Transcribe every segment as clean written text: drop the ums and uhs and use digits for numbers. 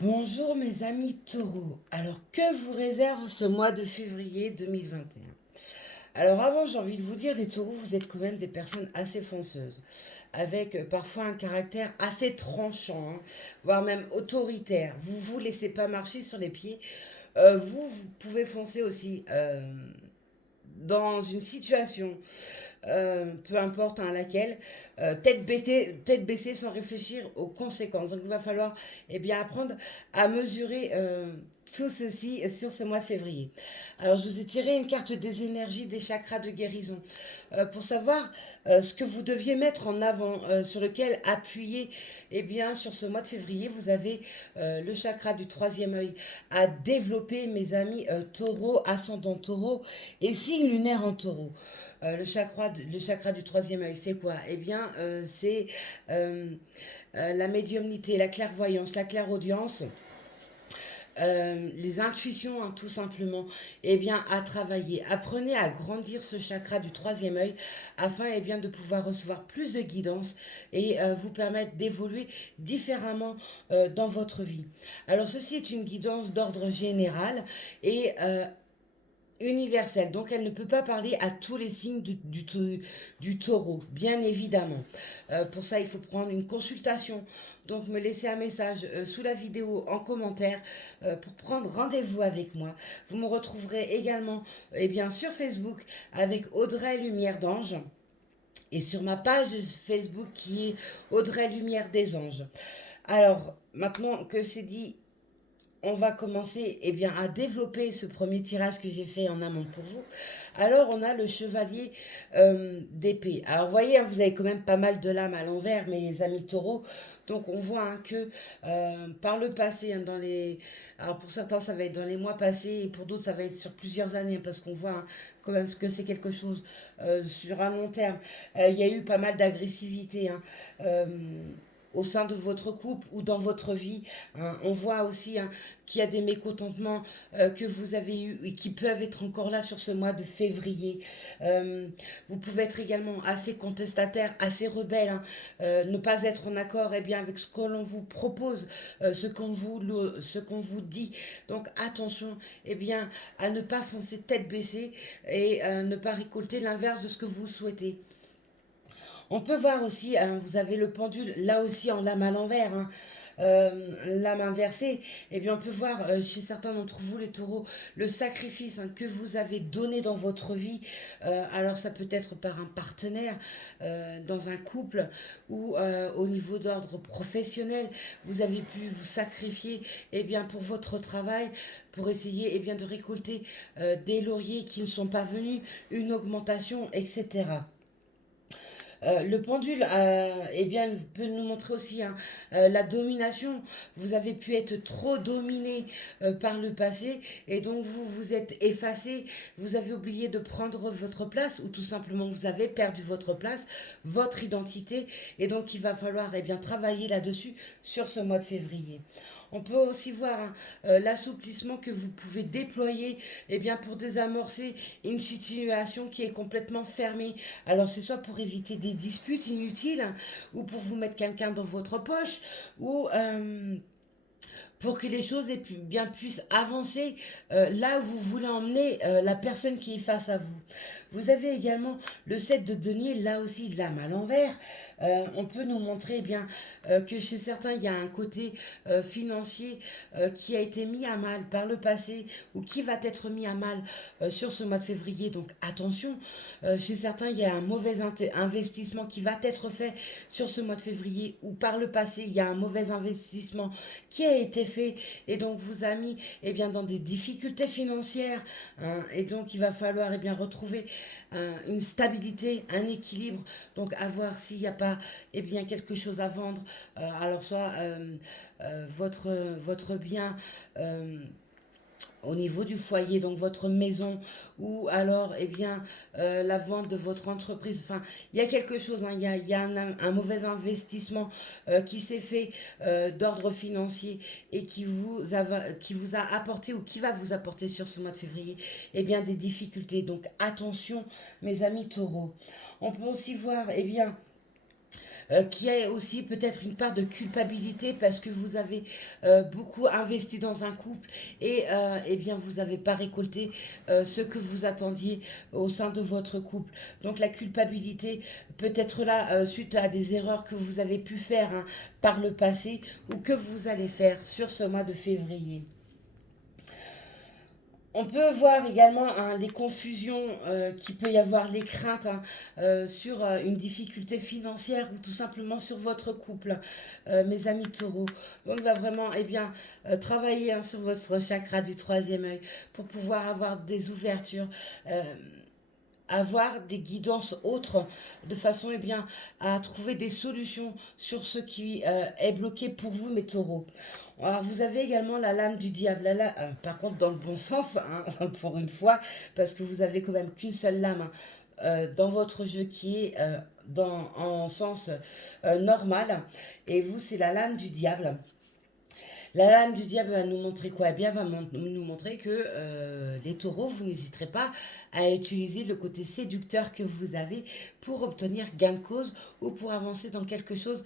Bonjour mes amis taureaux. Alors que vous réserve ce mois de février 2021? Alors avant, j'ai envie de vous dire, les taureaux, vous êtes quand même des personnes assez fonceuses, avec parfois un caractère assez tranchant, hein, voire même autoritaire. Vous vous laissez pas marcher sur les pieds. Vous pouvez foncer aussi dans une situation peu importe hein, laquelle, tête baissée sans réfléchir aux conséquences. Donc il va falloir bien, apprendre à mesurer tout ceci sur ce mois de février. Alors je vous ai tiré une carte des énergies des chakras de guérison pour savoir ce que vous deviez mettre en avant, sur lequel appuyer. Bien, sur ce mois de février, vous avez le chakra du troisième œil à développer, mes amis taureau, ascendant taureau et signe lunaire en taureau. Le chakra du troisième œil, c'est quoi? C'est euh, la médiumnité, la clairvoyance, la clairaudience, les intuitions, hein, tout simplement, à travailler. Apprenez à grandir ce chakra du troisième œil afin de pouvoir recevoir plus de guidance et vous permettre d'évoluer différemment dans votre vie. Alors, ceci est une guidance d'ordre général et universelle, donc elle ne peut pas parler à tous les signes du taureau, bien évidemment. Pour ça, il faut prendre une consultation. Donc me laisser un message sous la vidéo en commentaire pour prendre rendez-vous avec moi. Vous me retrouverez également sur Facebook avec Audrey Lumière d'Ange et sur ma page Facebook qui est Audrey Lumière des Anges. Alors, maintenant que c'est dit, on va commencer à développer ce premier tirage que j'ai fait en amont pour vous. Alors, on a le chevalier d'épée. Alors, vous voyez, hein, vous avez quand même pas mal de lames à l'envers, mes amis taureaux. Donc, on voit hein, que par le passé, hein, alors pour certains, ça va être dans les mois passés, et pour d'autres, ça va être sur plusieurs années, hein, parce qu'on voit hein, quand même que c'est quelque chose sur un long terme. Il y a eu pas mal d'agressivité. Hein, euh, au sein de votre couple ou dans votre vie. Hein. On voit aussi hein, qu'il y a des mécontentements que vous avez eus et qui peuvent être encore là sur ce mois de février. Vous pouvez être également assez contestataire, assez rebelle, hein, ne pas être en accord avec ce que l'on vous propose, ce qu'on vous dit. Donc attention à ne pas foncer tête baissée et ne pas récolter l'inverse de ce que vous souhaitez. On peut voir aussi, hein, vous avez le pendule là aussi en lame à l'envers, hein, lame inversée. On peut voir chez certains d'entre vous, les taureaux, le sacrifice hein, que vous avez donné dans votre vie. Alors, ça peut être par un partenaire, dans un couple ou au niveau d'ordre professionnel. Vous avez pu vous sacrifier pour votre travail, pour essayer de récolter des lauriers qui ne sont pas venus, une augmentation, etc. Le pendule peut nous montrer aussi hein, la domination. Vous avez pu être trop dominé par le passé et donc vous vous êtes effacé. Vous avez oublié de prendre votre place ou tout simplement vous avez perdu votre place, votre identité et donc il va falloir travailler là-dessus sur ce mois de février. On peut aussi voir hein, l'assouplissement que vous pouvez déployer pour désamorcer une situation qui est complètement fermée. Alors c'est soit pour éviter des disputes inutiles hein, ou pour vous mettre quelqu'un dans votre poche ou pour que les choses puissent avancer là où vous voulez emmener la personne qui est face à vous. Vous avez également le 7 de denier, là aussi l'âme à l'envers. On peut nous montrer que chez certains, il y a un côté financier qui a été mis à mal par le passé ou qui va être mis à mal sur ce mois de février. Donc attention, chez certains, il y a un mauvais investissement qui va être fait sur ce mois de février ou par le passé, il y a un mauvais investissement qui a été fait et donc vous a mis dans des difficultés financières. Hein, et donc il va falloir retrouver une stabilité, un équilibre. Donc à voir s'il n'y a pas quelque chose à vendre. Alors soit votre bien au niveau du foyer, donc votre maison, ou alors la vente de votre entreprise. Enfin, il y a quelque chose, hein, il y a un mauvais investissement qui s'est fait d'ordre financier et qui vous a apporté ou qui va vous apporter sur ce mois de février des difficultés. Donc attention, mes amis taureaux. On peut aussi voir qui a aussi peut-être une part de culpabilité parce que vous avez beaucoup investi dans un couple et eh bien vous n'avez pas récolté ce que vous attendiez au sein de votre couple. Donc la culpabilité peut être là suite à des erreurs que vous avez pu faire hein, par le passé ou que vous allez faire sur ce mois de février. On peut voir également hein, les confusions qu'il peut y avoir, les craintes hein, sur une difficulté financière ou tout simplement sur votre couple, mes amis taureaux. Donc, il va vraiment eh bien, travailler hein, sur votre chakra du troisième œil pour pouvoir avoir des ouvertures. Avoir des guidances autres de façon eh bien, à trouver des solutions sur ce qui est bloqué pour vous, mes taureaux. Alors, vous avez également la lame du diable, par contre dans le bon sens, hein, pour une fois, parce que vous avez quand même qu'une seule lame hein, dans votre jeu qui est en sens normal, et vous c'est la lame du diable. La lame du diable va nous montrer quoi? Eh bien, va nous montrer que les taureaux, vous n'hésiterez pas à utiliser le côté séducteur que vous avez pour obtenir gain de cause ou pour avancer dans quelque chose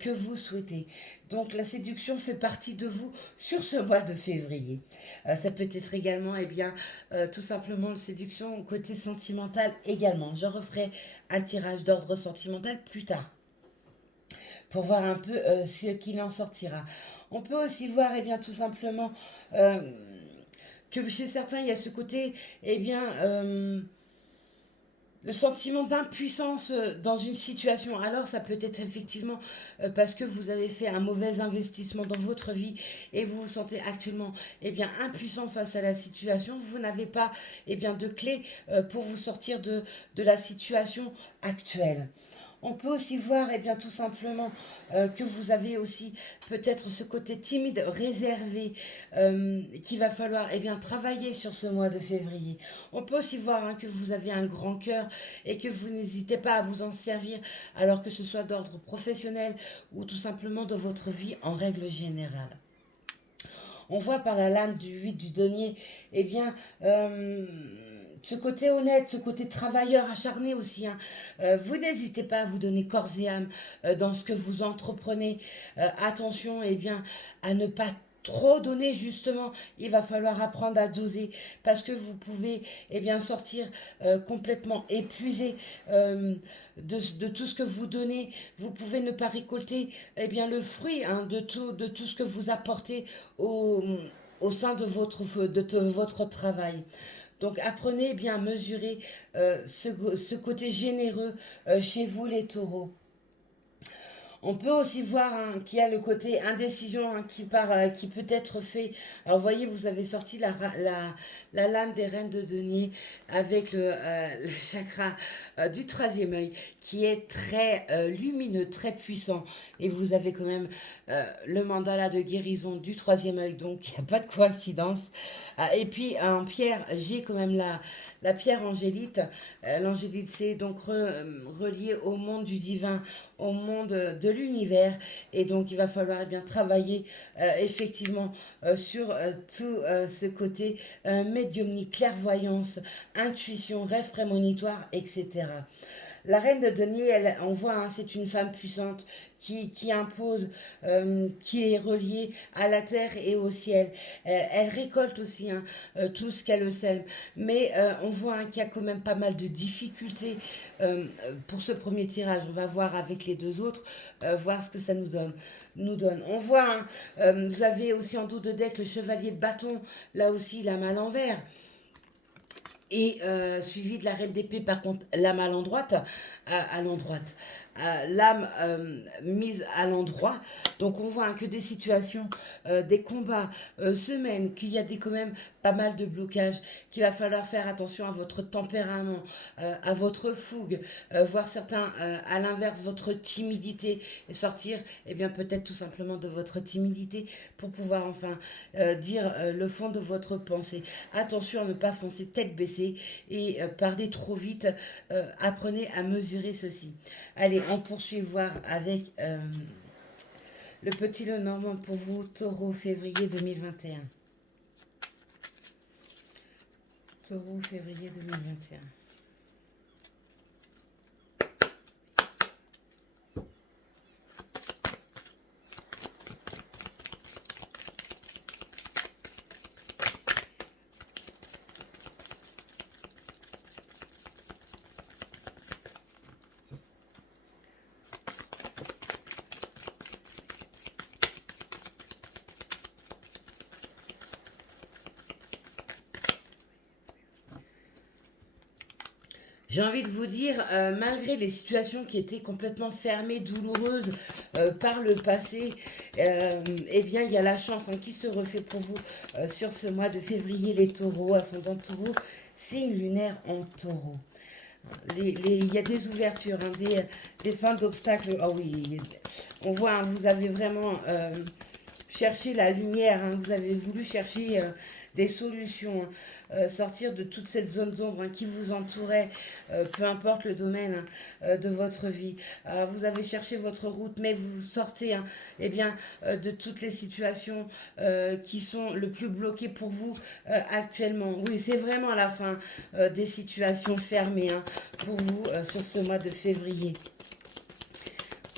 que vous souhaitez. Donc la séduction fait partie de vous sur ce mois de février. Ça peut être également, eh bien, tout simplement la séduction côté sentimental également. Je referai un tirage d'ordre sentimental plus tard pour voir un peu ce qu'il en sortira. On peut aussi voir, eh bien, tout simplement, euh, que chez certains, il y a ce côté, eh bien, le sentiment d'impuissance dans une situation. Alors, ça peut être effectivement parce que vous avez fait un mauvais investissement dans votre vie et vous vous sentez actuellement, eh bien, impuissant face à la situation. Vous n'avez pas, eh bien, de clé pour vous sortir de la situation actuelle. On peut aussi voir, eh bien, tout simplement, que vous avez aussi peut-être ce côté timide, réservé, qu'il va falloir, eh bien, travailler sur ce mois de février. On peut aussi voir hein, que vous avez un grand cœur et que vous n'hésitez pas à vous en servir, alors que ce soit d'ordre professionnel ou tout simplement de votre vie en règle générale. On voit par la lame du 8 du denier, eh bien, ce côté honnête, ce côté travailleur acharné aussi. Hein. Vous n'hésitez pas à vous donner corps et âme dans ce que vous entreprenez. Attention, eh bien, à ne pas trop donner justement, il va falloir apprendre à doser parce que vous pouvez eh bien sortir complètement épuisé de tout ce que vous donnez. Vous pouvez ne pas récolter eh bien le fruit hein, de tout ce que vous apportez au, au sein de votre travail. Donc apprenez eh bien à mesurer ce côté généreux chez vous les taureaux. On peut aussi voir hein, qu'il y a le côté indécision hein, qui peut être fait. Alors, vous voyez, vous avez sorti la lame des reines de denier avec le chakra du troisième œil qui est très lumineux, très puissant. Et vous avez quand même le mandala de guérison du troisième œil, donc il n'y a pas de coïncidence. Et puis en pierre, j'ai quand même la pierre angélite. L'angélite, c'est donc relié au monde du divin, au monde de l'univers. Et donc, il va falloir eh bien, travailler effectivement sur tout ce côté médiumnique, clairvoyance, intuition, rêve prémonitoire, etc. La reine de denier, on voit, hein, c'est une femme puissante qui impose, qui est reliée à la terre et au ciel. Elle récolte aussi hein, tout ce qu'elle sème. Mais on voit hein, qu'il y a quand même pas mal de difficultés pour ce premier tirage. On va voir avec les deux autres, voir ce que ça nous donne. On voit, hein, vous avez aussi en dos de deck le chevalier de bâton, là aussi la main à l'envers et suivi de la reine d'épée, par contre, lame à l'endroite, à l'endroite, lame mise à l'endroit. Donc on voit hein, que des situations, des combats se mènent, qu'il y a quand même pas mal de blocages, qu'il va falloir faire attention à votre tempérament, à votre fougue, voir certains, à l'inverse, votre timidité, et sortir, eh bien peut-être tout simplement de votre timidité pour pouvoir enfin dire le fond de votre pensée. Attention à ne pas foncer tête baissée et parler trop vite. Apprenez à mesurer ceci. Allez, on poursuit voir avec le petit Lenormand pour vous, taureau, février 2021. Taureau, février 2021. J'ai envie de vous dire, malgré les situations qui étaient complètement fermées, douloureuses par le passé, eh bien, il y a la chance hein, qui se refait pour vous sur ce mois de février, les taureaux, ascendant taureau, c'est une lunaire en taureau. Il y a des ouvertures, hein, des fins d'obstacles. Ah oui, on voit, hein, vous avez vraiment cherché la lumière, hein, vous avez voulu chercher des solutions, hein, sortir de toute cette zone d'ombre hein, qui vous entourait, peu importe le domaine hein, de votre vie. Vous avez cherché votre route, mais vous sortez hein, eh bien, de toutes les situations qui sont le plus bloquées pour vous actuellement. Oui, c'est vraiment la fin des situations fermées hein, pour vous sur ce mois de février.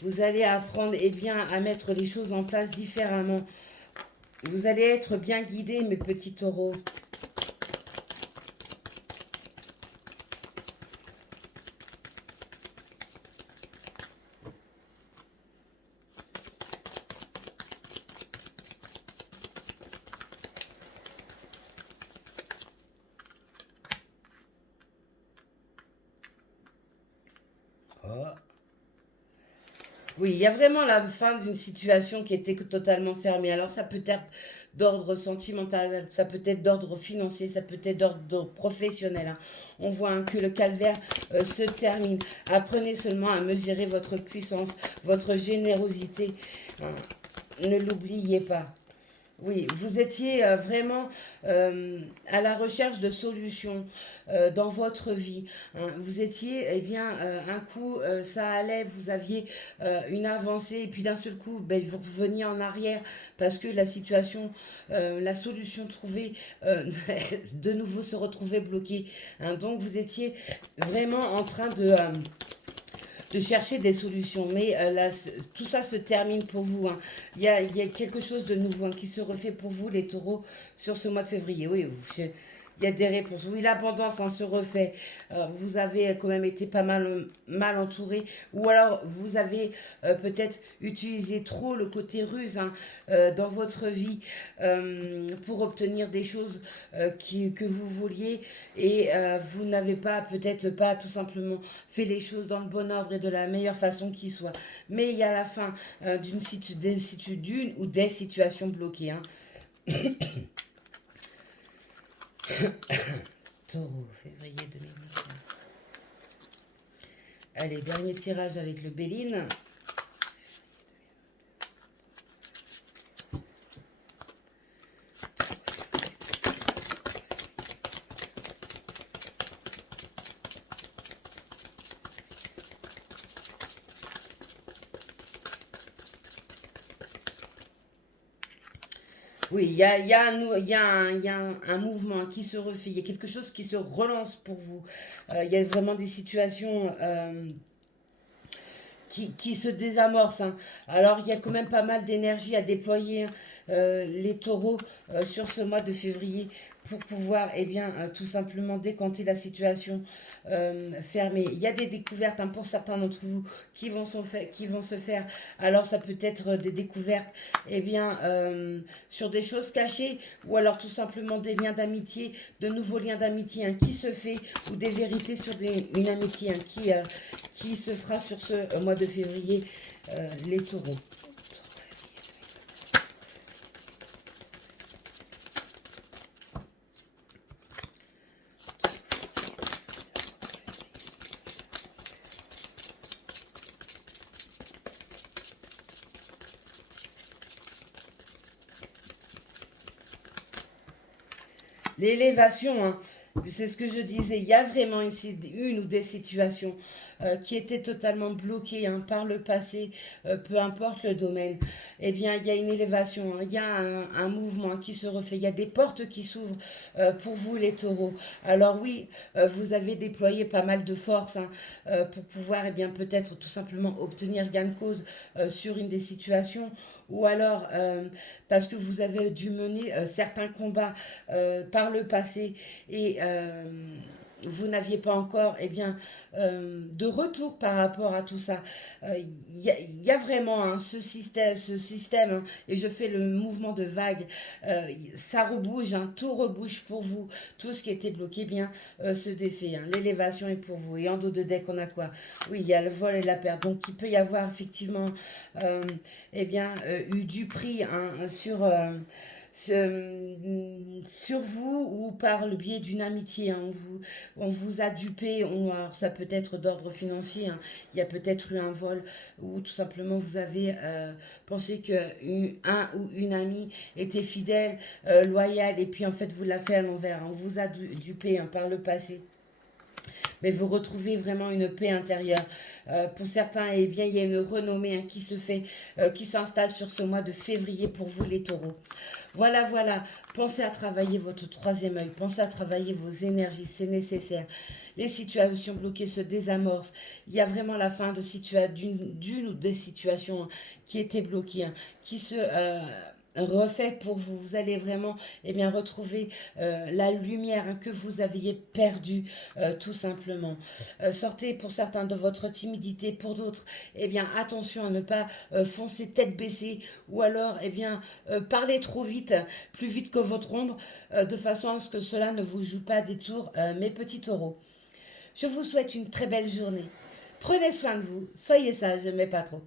Vous allez apprendre eh bien, à mettre les choses en place différemment. Vous allez être bien guidés, mes petits taureaux. Oh. Oui, il y a vraiment la fin d'une situation qui était totalement fermée. Alors ça peut être d'ordre sentimental, ça peut être d'ordre financier, ça peut être d'ordre professionnel, hein. On voit hein, que le calvaire se termine. Apprenez seulement à mesurer votre puissance, votre générosité, hein. Ne l'oubliez pas. Oui, vous étiez vraiment à la recherche de solutions dans votre vie, hein. Vous étiez, eh bien, un coup, ça allait, vous aviez une avancée, et puis d'un seul coup, ben, vous reveniez en arrière parce que la situation, la solution trouvée, de nouveau se retrouvait bloquée, hein. Donc, vous étiez vraiment en train de chercher des solutions. Mais là, tout ça se termine pour vous, hein. Il y a quelque chose de nouveau hein, qui se refait pour vous, les taureaux, sur ce mois de février. Oui, il y a des réponses. Oui, l'abondance hein, se refait. Vous avez quand même été pas mal entouré. Ou alors, vous avez peut-être utilisé trop le côté ruse hein, dans votre vie pour obtenir des choses que vous vouliez. Et vous n'avez pas, peut-être pas tout simplement fait les choses dans le bon ordre et de la meilleure façon qui soit. Mais il y a la fin d'une ou des situations bloquées, hein. Taureau, février 2021. Allez, dernier tirage avec le Béline. Oui, il y a un mouvement qui se refait, il y a quelque chose qui se relance pour vous. Il y a vraiment des situations qui se désamorce, hein. Alors il y a quand même pas mal d'énergie à déployer hein, les taureaux sur ce mois de février pour pouvoir eh bien, tout simplement décanter la situation fermée. Il y a des découvertes hein, pour certains d'entre vous qui vont se faire. Alors ça peut être des découvertes eh bien, sur des choses cachées ou alors tout simplement des liens d'amitié, de nouveaux liens d'amitié hein, qui se fait ou des vérités sur une amitié hein, qui se fera sur ce mois de février, les taureaux. L'élévation, hein, c'est ce que je disais, il y a vraiment une ou des situations qui étaient totalement bloquées hein, par le passé, peu importe le domaine. Eh bien, il y a une élévation, hein, il y a un mouvement qui se refait, il y a des portes qui s'ouvrent pour vous les taureaux. Alors oui, vous avez déployé pas mal de force hein, pour pouvoir eh bien, peut-être tout simplement obtenir gain de cause sur une des situations ou alors parce que vous avez dû mener certains combats par le passé et vous n'aviez pas encore, eh bien, de retour par rapport à tout ça. Il y a vraiment hein, ce système hein, et je fais le mouvement de vague. Ça rebouge, hein, tout rebouge pour vous. Tout ce qui était bloqué, eh bien, se défait. Hein. L'élévation est pour vous. Et en dos de deck, on a quoi? Oui, il y a le vol et la perte. Donc, il peut y avoir effectivement, euh, eh bien, eu du prix hein, sur vous ou par le biais d'une amitié. Hein. On vous a dupé. Alors ça peut être d'ordre financier. Hein. Il y a peut-être eu un vol ou tout simplement vous avez pensé que un ou une amie était fidèle, loyal et puis en fait vous l'a fait à l'envers. Hein. On vous a dupé hein, par le passé mais vous retrouvez vraiment une paix intérieure. Pour certains, eh bien, il y a une renommée hein, qui se fait, qui s'installe sur ce mois de février pour vous les taureaux. Voilà, voilà. Pensez à travailler votre troisième œil. Pensez à travailler vos énergies. C'est nécessaire. Les situations bloquées se désamorcent. Il y a vraiment la fin d'une ou des situations hein, qui étaient bloquées, hein, qui se refait pour vous. Vous allez vraiment eh bien, retrouver la lumière hein, que vous aviez perdue tout simplement. Sortez pour certains de votre timidité, pour d'autres, eh bien attention à ne pas foncer tête baissée ou alors eh bien parler trop vite, plus vite que votre ombre, de façon à ce que cela ne vous joue pas des tours, mes petits taureaux. Je vous souhaite une très belle journée. Prenez soin de vous, soyez sages, mais pas trop.